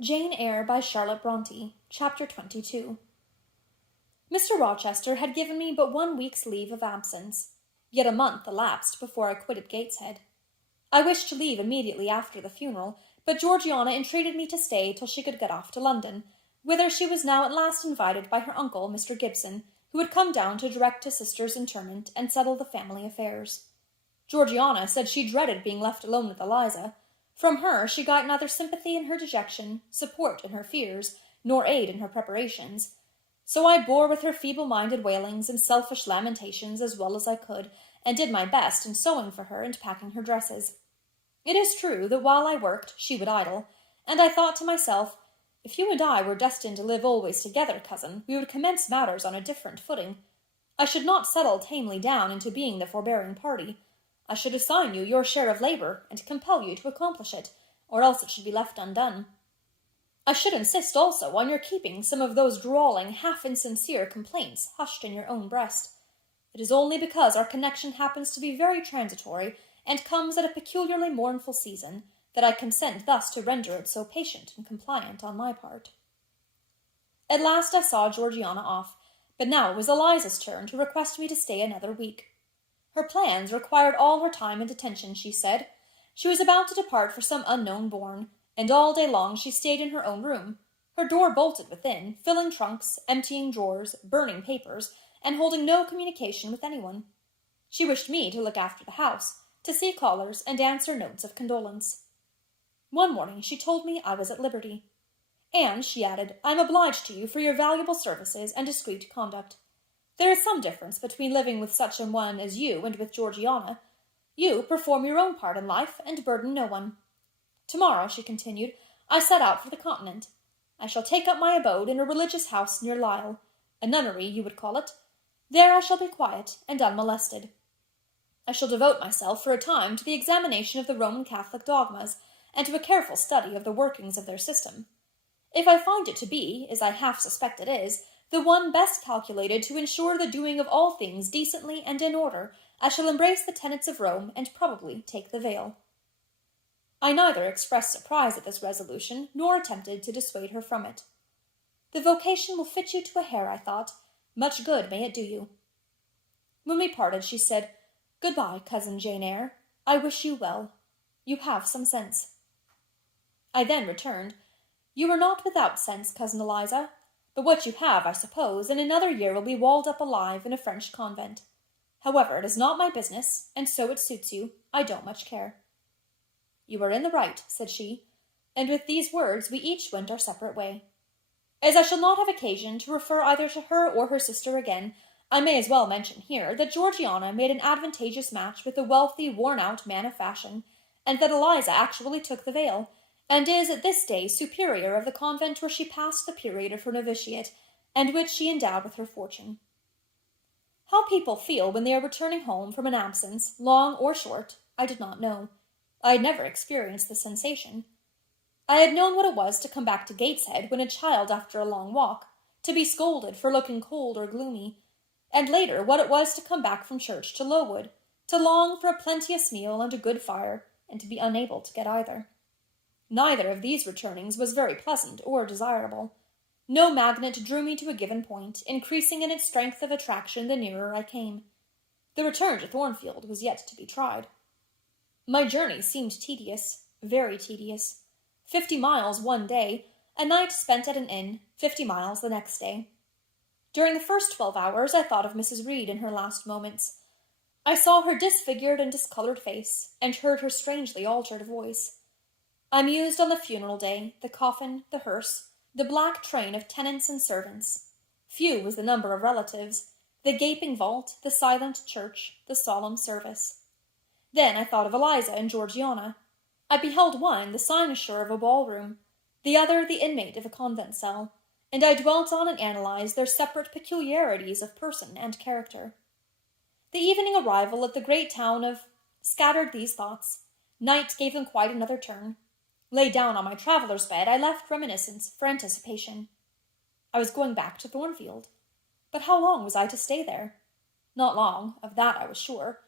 Jane Eyre by Charlotte Bronte, Chapter 22. Mr. Rochester had given me but 1 week's leave of absence, yet a month elapsed before I quitted Gateshead. I wished to leave immediately after the funeral, but Georgiana entreated me to stay till she could get off to London, whither she was now at last invited by her uncle, Mr. Gibson, who had come down to direct his sister's interment and settle the family affairs. Georgiana said she dreaded being left alone with Eliza. From her she got neither sympathy in her dejection, support in her fears, nor aid in her preparations. So I bore with her feeble-minded wailings and selfish lamentations as well as I could, and did my best in sewing for her and packing her dresses. It is true that while I worked, she would idle, and I thought to myself, if you and I were destined to live always together, cousin, we would commence matters on a different footing. I should not settle tamely down into being the forbearing party. I should assign you your share of labor, and compel you to accomplish it, or else it should be left undone. I should insist also on your keeping some of those drawling, half-insincere complaints hushed in your own breast. It is only because our connection happens to be very transitory, and comes at a peculiarly mournful season, that I consent thus to render it so patient and compliant on my part. At last I saw Georgiana off, but now it was Eliza's turn to request me to stay another week. Her plans required all her time and attention, she said. She was about to depart for some unknown bourne, and all day long she stayed in her own room, her door bolted within, filling trunks, emptying drawers, burning papers, and holding no communication with anyone. She wished me to look after the house, to see callers, and answer notes of condolence. One morning she told me I was at liberty. And, she added, I am obliged to you for your valuable services and discreet conduct. There is some difference between living with such an one as you and with Georgiana. You perform your own part in life, and burden no one. Tomorrow, she continued, I set out for the continent. I shall take up my abode in a religious house near Lisle, a nunnery you would call it. There I shall be quiet and unmolested. I shall devote myself for a time to the examination of the Roman Catholic dogmas, and to a careful study of the workings of their system. If I find it to be, as I half suspect it is, the one best calculated to ensure the doing of all things decently and in order, I shall embrace the tenets of Rome, and probably take the veil. I neither expressed surprise at this resolution, nor attempted to dissuade her from it. The vocation will fit you to a hair, I thought. Much good may it do you. When we parted, she said, Good-bye, cousin Jane Eyre. I wish you well. You have some sense. I then returned, You are not without sense, cousin Eliza, but what you have, I suppose, in another year will be walled up alive in a French convent. However, it is not my business, and so it suits you. I don't much care. You are in the right, said she, and with these words we each went our separate way. As I shall not have occasion to refer either to her or her sister again, I may as well mention here that Georgiana made an advantageous match with a wealthy, worn-out man of fashion, and that Eliza actually took the veil, and is at this day superior of the convent where she passed the period of her novitiate, and which she endowed with her fortune. How people feel when they are returning home from an absence, long or short, I did not know. I had never experienced the sensation. I had known what it was to come back to Gateshead when a child after a long walk, to be scolded for looking cold or gloomy, and later what it was to come back from church to Lowood, to long for a plenteous meal and a good fire, and to be unable to get either. Neither of these returnings was very pleasant or desirable. No magnet drew me to a given point, increasing in its strength of attraction the nearer I came. The return to Thornfield was yet to be tried. My journey seemed tedious, very tedious. 50 miles one day, a night spent at an inn, 50 miles the next day. During the first 12 hours I thought of Mrs. Reed in her last moments. I saw her disfigured and discolored face, and heard her strangely altered voice. I mused on the funeral day, the coffin, the hearse, the black train of tenants and servants. Few was the number of relatives, the gaping vault, the silent church, the solemn service. Then I thought of Eliza and Georgiana. I beheld one the cynosure of a ballroom, the other the inmate of a convent cell, and I dwelt on and analyzed their separate peculiarities of person and character. The evening arrival at the great town of scattered these thoughts. Night gave them quite another turn. Lay down on my traveller's bed, I left reminiscence for anticipation. I was going back to Thornfield. But how long was I to stay there? Not long, of that I was sure.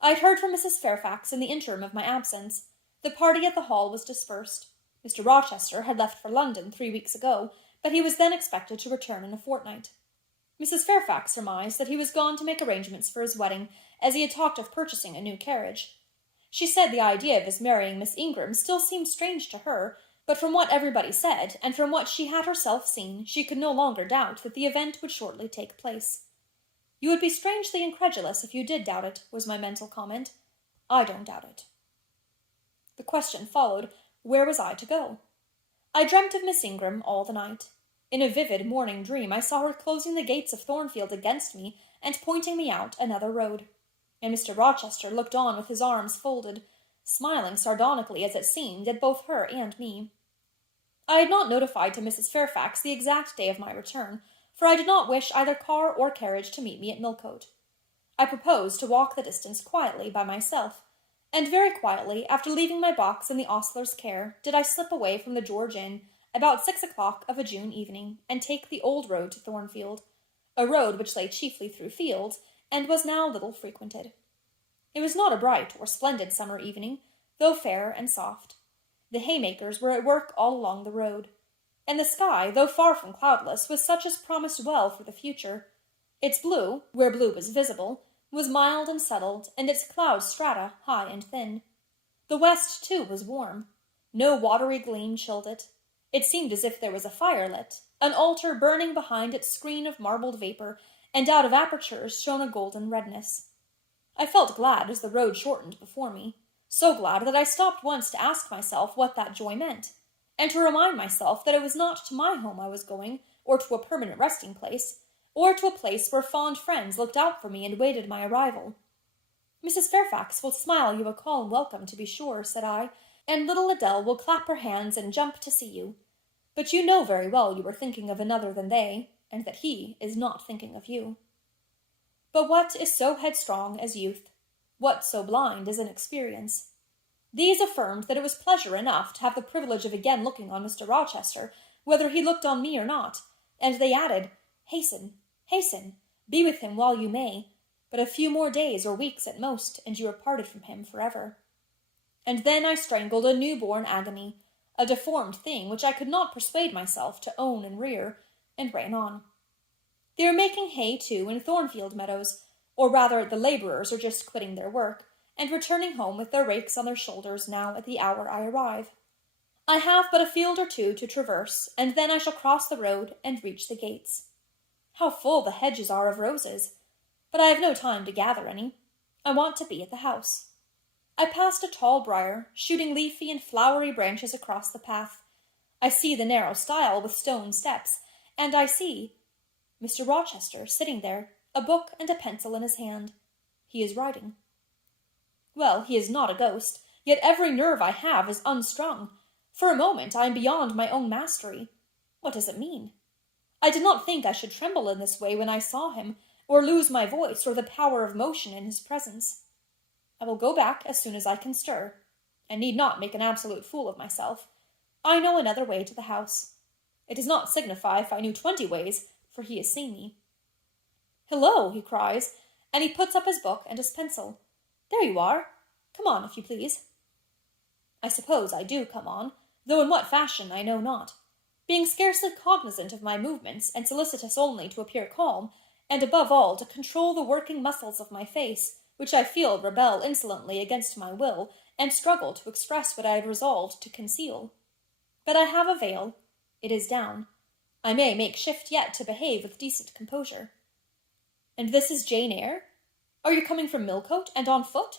I had heard from Mrs. Fairfax in the interim of my absence. The party at the Hall was dispersed. Mr. Rochester had left for London 3 weeks ago, but he was then expected to return in a fortnight. Mrs. Fairfax surmised that he was gone to make arrangements for his wedding, as he had talked of purchasing a new carriage. She said the idea of his marrying Miss Ingram still seemed strange to her, but from what everybody said, and from what she had herself seen, she could no longer doubt that the event would shortly take place. You would be strangely incredulous if you did doubt it, was my mental comment. I don't doubt it. The question followed, where was I to go? I dreamt of Miss Ingram all the night. In a vivid morning dream I saw her closing the gates of Thornfield against me and pointing me out another road. And Mr. Rochester looked on with his arms folded, smiling sardonically as it seemed at both her and me. I had not notified to Mrs. Fairfax the exact day of my return, for I did not wish either car or carriage to meet me at Millcote. I proposed to walk the distance quietly by myself, and very quietly, after leaving my box in the ostler's care, did I slip away from the George Inn about 6 o'clock of a June evening, and take the old road to Thornfield, a road which lay chiefly through fields, and was now little frequented. It was not a bright or splendid summer evening, though fair and soft. The haymakers were at work all along the road, and the sky, though far from cloudless, was such as promised well for the future. Its blue, where blue was visible, was mild and settled, and its cloud strata high and thin. The west, too, was warm. No watery gleam chilled it. It seemed as if there was a fire lit, an altar burning behind its screen of marbled vapor, and out of apertures shone a golden redness. I felt glad as the road shortened before me, so glad that I stopped once to ask myself what that joy meant, and to remind myself that it was not to my home I was going, or to a permanent resting place, or to a place where fond friends looked out for me and waited my arrival. Mrs. Fairfax will smile you a calm welcome, to be sure, said I, and little Adele will clap her hands and jump to see you. But you know very well you are thinking of another than they, and that he is not thinking of you. But what is so headstrong as youth? What so blind as inexperience? These affirmed that it was pleasure enough to have the privilege of again looking on Mr. Rochester, whether he looked on me or not, and they added, hasten, hasten, be with him while you may, but a few more days or weeks at most, and you are parted from him forever. And then I strangled a new-born agony, a deformed thing which I could not persuade myself to own and rear, and ran on. They are making hay, too, in Thornfield meadows, or rather the labourers are just quitting their work, and returning home with their rakes on their shoulders now at the hour I arrive. I have but a field or two to traverse, and then I shall cross the road and reach the gates. How full the hedges are of roses! But I have no time to gather any. I want to be at the house. I passed a tall briar, shooting leafy and flowery branches across the path. I see the narrow stile with stone steps, and I see Mr. Rochester sitting there, a book and a pencil in his hand. He is writing. Well, he is not a ghost, yet every nerve I have is unstrung. For a moment I am beyond my own mastery. What does it mean? I did not think I should tremble in this way when I saw him, or lose my voice or the power of motion in his presence. I will go back as soon as I can stir. I need not make an absolute fool of myself. I know another way to the house. It does not signify if I knew 20 ways, for he has seen me. Hello, he cries, and he puts up his book and his pencil. There you are. Come on, if you please. I suppose I do come on, though in what fashion I know not. Being scarcely cognizant of my movements, and solicitous only to appear calm, and above all to control the working muscles of my face, which I feel rebel insolently against my will, and struggle to express what I had resolved to conceal. But I have a veil. It is down. I may make shift yet to behave with decent composure. And this is Jane Eyre? Are you coming from Millcote, and on foot?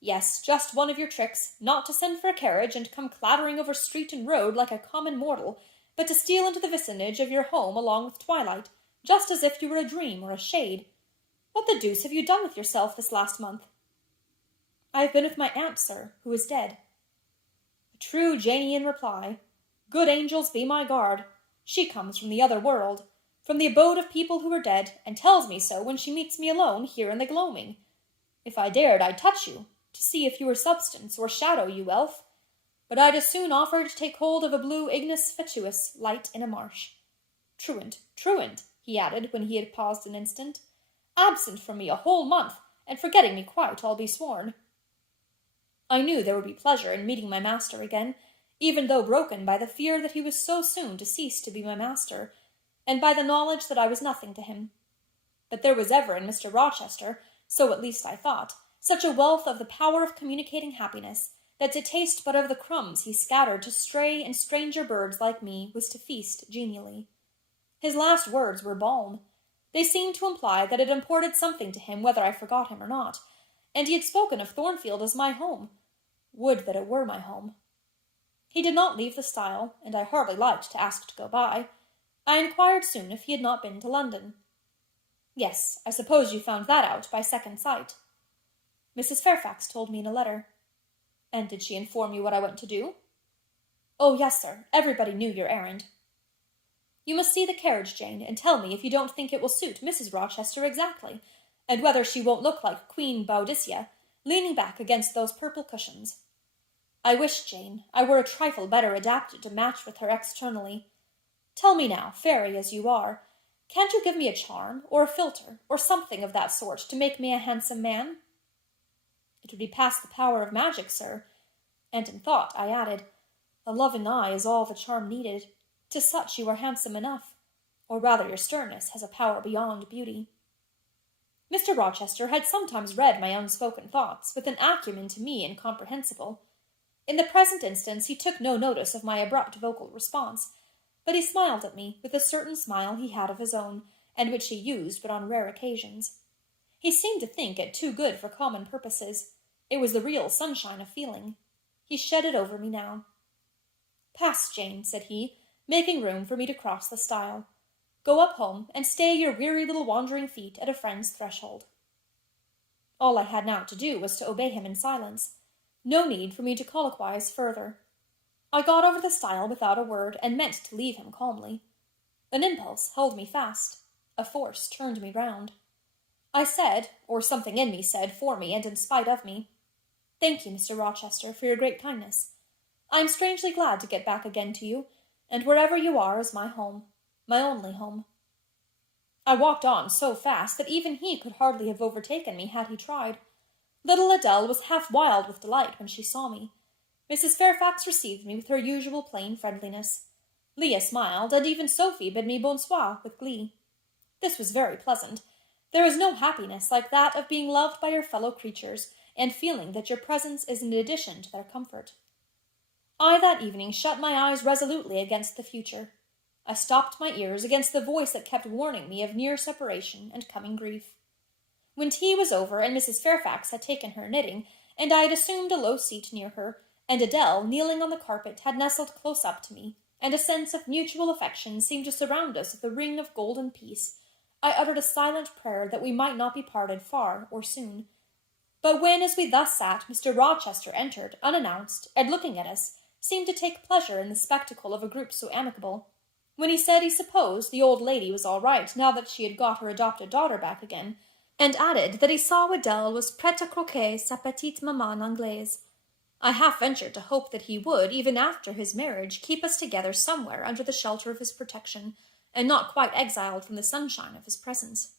Yes, just one of your tricks, not to send for a carriage and come clattering over street and road like a common mortal, but to steal into the vicinage of your home along with twilight, just as if you were a dream or a shade. What the deuce have you done with yourself this last month? I have been with my aunt, sir, who is dead. A true Janian reply. Good angels be my guard. She comes from the other world, from the abode of people who are dead, and tells me so when she meets me alone here in the gloaming. If I dared, I'd touch you, to see if you were substance or shadow, you elf. But I'd as soon offer to take hold of a blue ignis fatuus light in a marsh. Truant, truant, he added, when he had paused an instant. Absent from me a whole month, and forgetting me quite, I'll be sworn. I knew there would be pleasure in meeting my master again, even though broken by the fear that he was so soon to cease to be my master, and by the knowledge that I was nothing to him. But there was ever in Mr. Rochester, so at least I thought, such a wealth of the power of communicating happiness, that to taste but of the crumbs he scattered to stray and stranger birds like me was to feast genially. His last words were balm. They seemed to imply that it imported something to him whether I forgot him or not, and he had spoken of Thornfield as my home. Would that it were my home. He did not leave the stile, and I hardly liked to ask to go by. I inquired soon if he had not been to London. Yes, I suppose you found that out by second sight. Mrs. Fairfax told me in a letter. And did she inform you what I went to do? Oh, yes, sir. Everybody knew your errand. You must see the carriage, Jane, and tell me if you don't think it will suit Mrs. Rochester exactly, and whether she won't look like Queen Boadicea, leaning back against those purple cushions. I wish, Jane, I were a trifle better adapted to match with her externally. Tell me now, fairy as you are, can't you give me a charm, or a philtre, or something of that sort, to make me a handsome man? It would be past the power of magic, sir. And in thought I added, a loving eye is all the charm needed. To such you are handsome enough, or rather your sternness has a power beyond beauty. Mr. Rochester had sometimes read my unspoken thoughts with an acumen to me incomprehensible. In the present instance he took no notice of my abrupt vocal response, but he smiled at me with a certain smile he had of his own, and which he used but on rare occasions. He seemed to think it too good for common purposes. It was the real sunshine of feeling. He shed it over me now. Pass, Jane, said he, making room for me to cross the stile. Go up home, and stay your weary little wandering feet at a friend's threshold. All I had now to do was to obey him in silence. No need for me to colloquize further. I got over the stile without a word, and meant to leave him calmly. An impulse held me fast. A force turned me round. I said, or something in me said for me and in spite of me, Thank you, Mr. Rochester, for your great kindness. I am strangely glad to get back again to you, and wherever you are is my home, my only home. I walked on so fast that even he could hardly have overtaken me had he tried. Little Adele was half wild with delight when she saw me. Mrs. Fairfax received me with her usual plain friendliness. Leah smiled, and even Sophie bid me bonsoir with glee. This was very pleasant. There is no happiness like that of being loved by your fellow creatures, and feeling that your presence is an addition to their comfort. I that evening shut my eyes resolutely against the future. I stopped my ears against the voice that kept warning me of near separation and coming grief. When tea was over and Mrs. Fairfax had taken her knitting, and I had assumed a low seat near her, and Adele, kneeling on the carpet, had nestled close up to me, and a sense of mutual affection seemed to surround us with a ring of golden peace, I uttered a silent prayer that we might not be parted far or soon. But when, as we thus sat, Mr. Rochester entered, unannounced, and looking at us, seemed to take pleasure in the spectacle of a group so amicable. When he said he supposed the old lady was all right now that she had got her adopted daughter back again, and added that he saw Adele was prête à croquer sa petite maman anglaise, I half ventured to hope that he would, even after his marriage, keep us together somewhere under the shelter of his protection, and not quite exiled from the sunshine of his presence.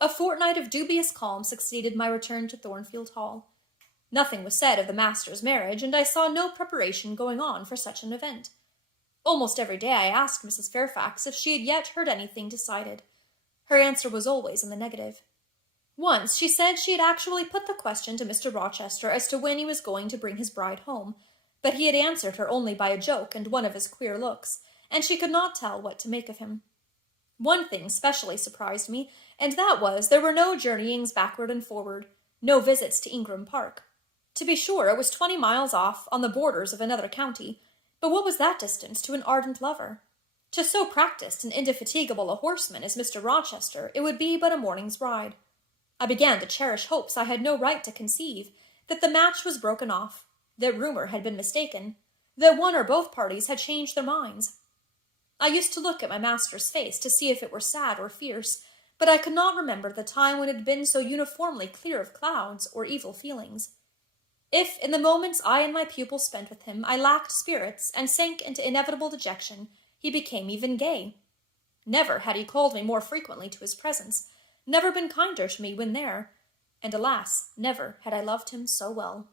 A fortnight of dubious calm succeeded my return to Thornfield Hall. Nothing was said of the master's marriage, and I saw no preparation going on for such an event. Almost every day I asked Mrs. Fairfax if she had yet heard anything decided. Her answer was always in the negative. Once she said she had actually put the question to Mr. Rochester as to when he was going to bring his bride home, but he had answered her only by a joke and one of his queer looks, and she could not tell what to make of him. One thing specially surprised me, and that was there were no journeyings backward and forward, no visits to Ingram Park. To be sure, it was 20 miles off, on the borders of another county, but what was that distance to an ardent lover? To so practised and indefatigable a horseman as Mr. Rochester, it would be but a morning's ride. I began to cherish hopes I had no right to conceive, that the match was broken off, that rumor had been mistaken, that one or both parties had changed their minds. I used to look at my master's face to see if it were sad or fierce, but I could not remember the time when it had been so uniformly clear of clouds or evil feelings. If, in the moments I and my pupil spent with him, I lacked spirits and sank into inevitable dejection, he became even gay. Never had he called me more frequently to his presence, never been kinder to me when there, and alas, never had I loved him so well.